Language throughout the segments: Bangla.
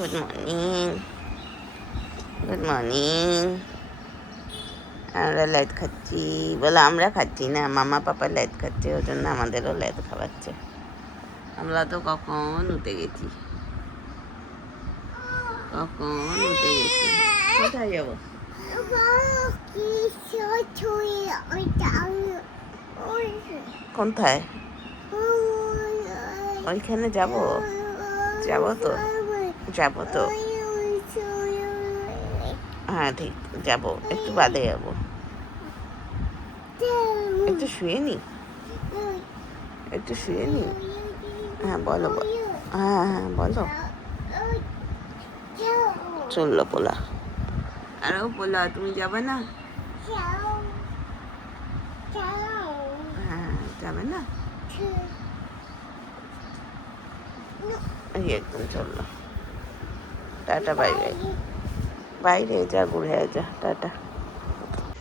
Good morning, good morning. আমরা লেদ খাচ্ছি, বলে আমরা খাচ্ছি না, মামা পাপা লেদ খাচ্ছে, ওই জন্য আমাদেরও লেদ খাওয়াচ্ছে। আমরা তো কখন উঠে গেছি, কখন উঠে গেছি। কোথায় যাবো? কোথায়? ওইখানে যাবো, যাবো তো, যাবো তো। হ্যাঁ ঠিক, যাবো, একটু বাদে যাবো। একটু শুয়ে নি, একটু শুয়ে নি। হ্যাঁ বলো, হ্যাঁ হ্যাঁ বলো। চললো পোলা, আরও পোলা, তুমি যাবে না? হ্যাঁ যাবে না, এই একদম চললো। Tata, bye bye. বাইরে যা, ঘুরে যা, টাটা।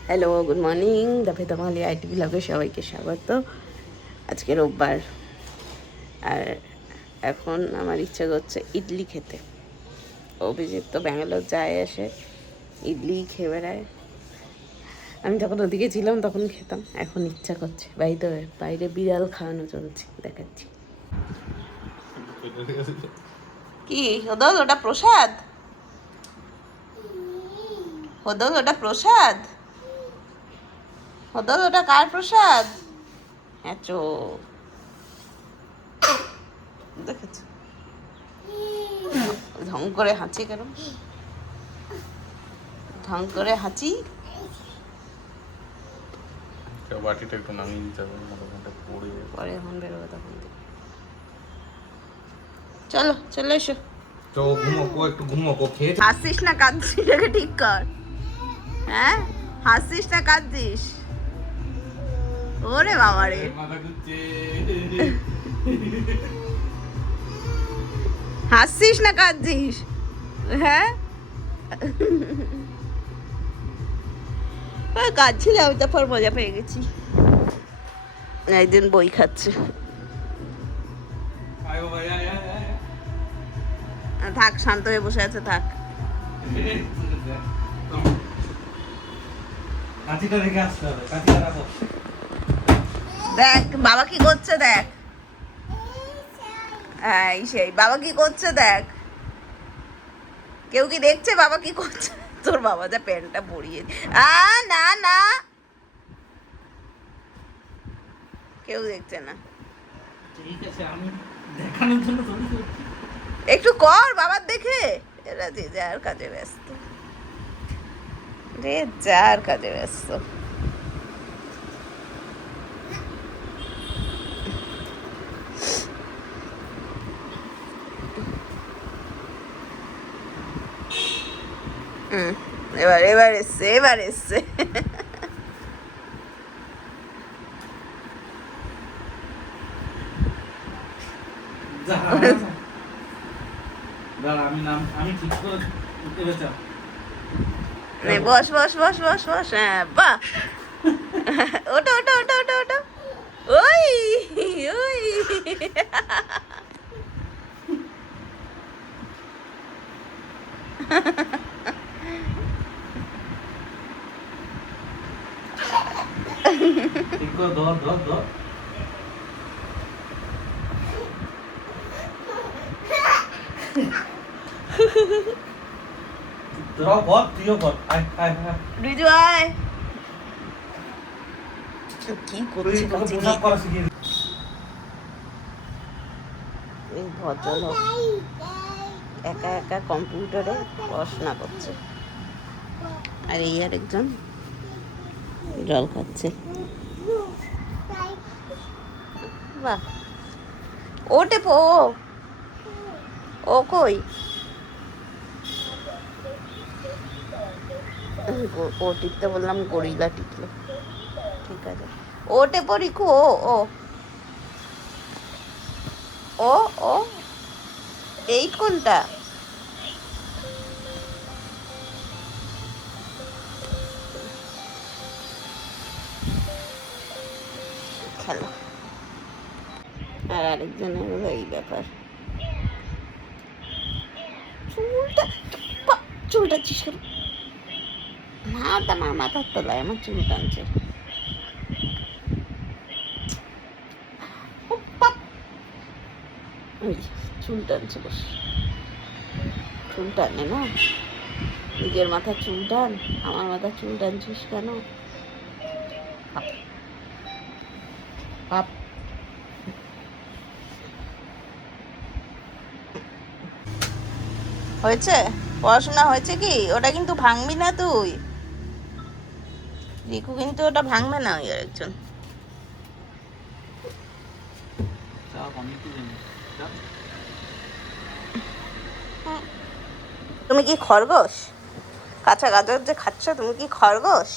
Hello, good morning. দাফে তোমালি আইটি ব্লগে সবাইকে স্বাগত। আজকে রোববার, আর এখন আমার ইচ্ছা করছে ইডলি খেতে। অভিজিৎ তো ব্যাঙ্গালোর যায় আসে, ইডলি খেয়ে বেড়ায়। আমি যখন ওদিকে ছিলাম তখন খেতাম, এখন ইচ্ছা করছে। বাইরে বিড়াল খাওয়ানো চলছে, দেখাচ্ছি। কি হদল, ওটা প্রসাদ? হদল ওটা প্রসাদ? হদল ওটা কার প্রসাদ? হ্যাঁ চো দেখেছ, ঢং করে হাঁচি কেন, ঢং করে হাঁচি। বাটিটা একটু নামিয়ে দিতে হবে, পরে এখন বেরোবো তখন। চলো চলে এসো। তো ঘুমোকো, একটু ঘুমোকো। খেয়ে হাসিস না কাঁদছিস, এটাকে ঠিক কর। হ্যাঁ হাসিস না কাঁদছিস? ওরে বাবা রে, মাথা ঘুরছে। হাসছিস না কাঁদছিস? হ্যাঁ কাঁদছিলাম, তারপর মজা পেয়ে গেছি। একদিন বই খাচ্ছে। আয় বাবা, আয় আয় আয়। থাক, শান্ত হয়ে বসে আছে, থাক। কাঁচিটা রেখে আসতে হবে, কাঁচিটা রাখো। দেখ বাবা কি করছে, দেখ। হ্যাঁ সেই বাবা কি করছে দেখ। কেউ কি দেখছে বাবা কি করছে? তোর বাবা যা প্যান্টটা পরিয়ে, না না, কেউ দেখছে না। ঠিক আছে, আমি দেখানোর জন্য তৈরি করছি। একটু কর বাবার দেখে। এরা যে যার কাজে ব্যস্ত, যে যার কাজে ব্যস্ত। এবার এসছে, এবার এসছে। আমি ঠিক করে বস বস বস বস বস, হ্যাঁ বাহ। ওটা ওটা ওটা ওটা ওটা, ওই ওই। ঠিক করে ধর ধর ধর। তোরাও বল, তুইও বল। আয় আয় আয়। রিজু আয়। কি করছিস? পোশাক পরা শিখিয়ে দিই। এই ভদ্রলোক একা একা কম্পিউটারে পড়াশোনা করছে, আর এই আরেকজন জল খাচ্ছে। বাহ, ওটে পো। ও কই? ও টিপতে বললাম, গরিলা টিপলো। ঠিক আছে, ওটে পরিকু। ও ও ও এই কোনটা? খেলা। আর আরেকজনের হলো এই ব্যাপার। চুলটা চুলটা চিস করে আমার মাথার তলায় আমার চুল টানছে। ওই চুল টানছে বেশ, চুল টানে না, নিজের মাথার চুল টান, আমার মাথার চুল টানছিস কেন? হয়েছে? পড়াশোনা হয়েছে কি? ওটা কিন্তু ভাঙবি না তুই, রিকু কিন্তু ওটা ভাঙবে না। ওই একজন তুমি কি খরগোশ? কাঁচা গাজর যে খাচ্ছ তুমি কি খরগোশ?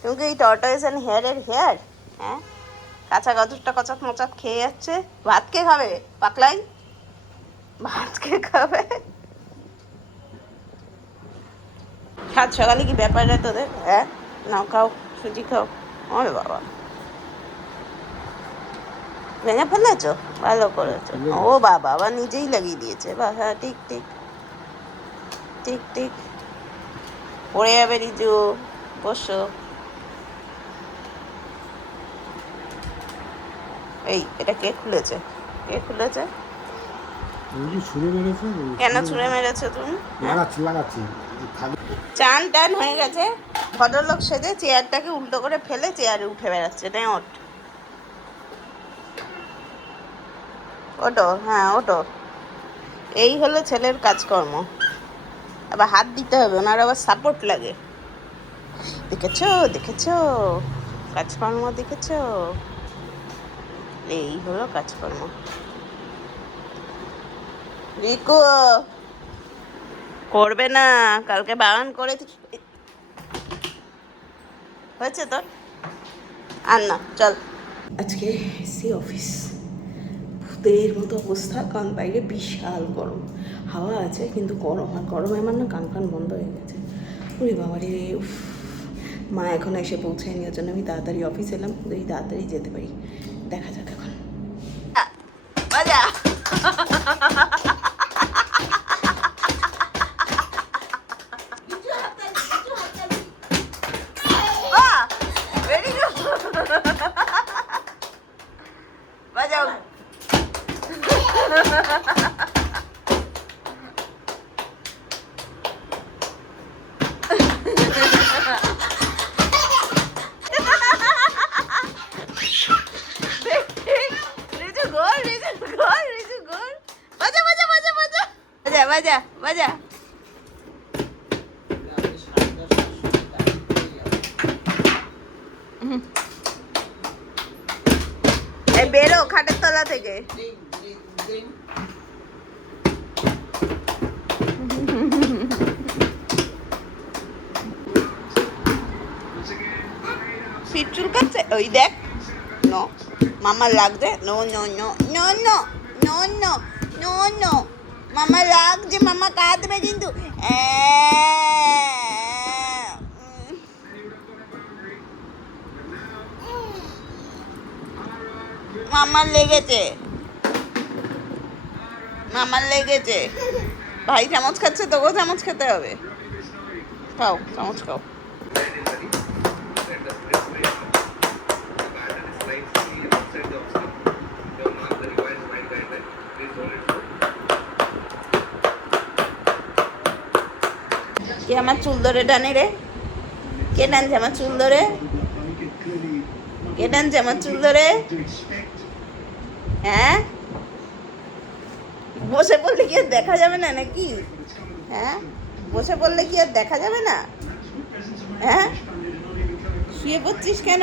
তুমি কি এই টর্টয়েস অ্যান্ড হেয়ারের হেয়ার? হ্যাঁ, কাঁচা গাজরটা কচাত মোচাত খেয়ে যাচ্ছে। ভাত কে খাবে পাকলাই? ভাত কে খাবে? সাত সকালে কি ব্যাপার রে তোদের? হ্যাঁ, নাও খাও, সুজি খাও। ওরে বাবা, ভেঙে ফেলেছো? ভালো করেছো। ও বাবা, আবার নিজেই লাগিয়ে দিয়েছে। বা হ্যাঁ, ঠিক ঠিক ঠিক ঠিক। পড়ে যাবে রিজু, বসো। এই এটা কে খুলেছে? কে খুলেছে? কেন ছুঁড়ে মেরেছো তুমি? চান টান হয়ে গেছে, ভদ্রলোক সেজে চেয়ারটাকে উল্টো করে ফেলে চেয়ারে উঠে বেড়াচ্ছে। তাই ওঠ, ওটো, হ্যাঁ ওটো। এই হলো ছেলের কাজকর্ম। আবার হাত দিতে হবে, ওনার আবার সাপোর্ট লাগে। দেখেছো দেখেছো কাজকর্ম, দেখেছো? এই হলো কাজকর্ম। রিকু করবে না, কালকে বাগান করে হয়েছে তোর? আর না, চল। আজকে এসি অফিস, ভূতের মতো অবস্থা, কারণ বাইরে বিশাল গরম। হাওয়া আছে কিন্তু গরম, আর গরমে আমার না কান ফান বন্ধ হয়ে গেছে। ওরে বাবা রে, উফ। মা এখনো এসে পৌঁছায়নি, ওর জন্য আমি তাড়াতাড়ি অফিস এলাম, যদি তাড়াতাড়ি যেতে পারি। দেখা যাক এখন। বাজা বাজাও। বাজা বাজা। বেরো খাটের তলা থেকে। পিঠ চুলকাচ্ছে, ওই দেখ। নো, মামার লাগছে। No no no no no no no no no, মামা লাগছে, মামা কাঁদবে কিন্তু। মামার লেগেছে, মামার লেগেছে। ভাই চামচ খাচ্ছে, তোকেও চামচ খেতে হবে। খাও, চামচ খাও। কে আমার চুল ধরে টানে রে? কে টানছে আমার চুল ধরে? কে টানছে আমার চুল ধরে? হ্যাঁ, বসে পড়লে কি আর দেখা যাবে না নাকি? হ্যাঁ, বসে পড়লে কি আর দেখা যাবে না? হ্যাঁ, শুয়ে পড়ছিস কেন?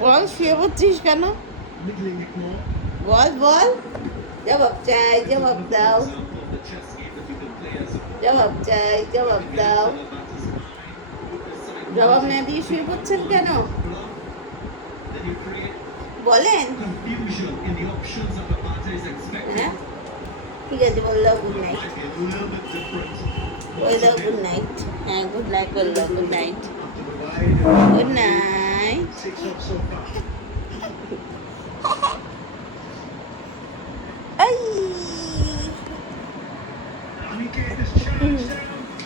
বল, শুয়ে পড়ছিস কেন? বল বল, জবাব চাই, জবাব দাও। জবাব চাই, জবাব দাও। জবাব না দিয়ে শুয়ে পড়ছেন কেন বলেন? হ্যাঁ, ঠিক আছে, বললাম গুড নাইট। বললাম গুড নাইট। হ্যাঁ, গুড নাইট বললাম, গুড নাইট, গুড নাইট। এই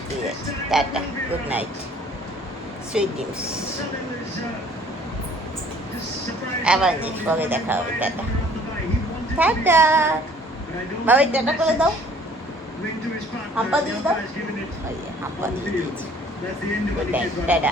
ঠিক আছে, tata, good night, sweet dreams. আবার নেক্সট ব্লগে দেখা হবে, টাটা টাটা। বাবাই টাটা করে দাও, হাম্পা দিয়ে দাও। ওই যে হাম্পা দিয়ে দিয়েছি। Good night, tata.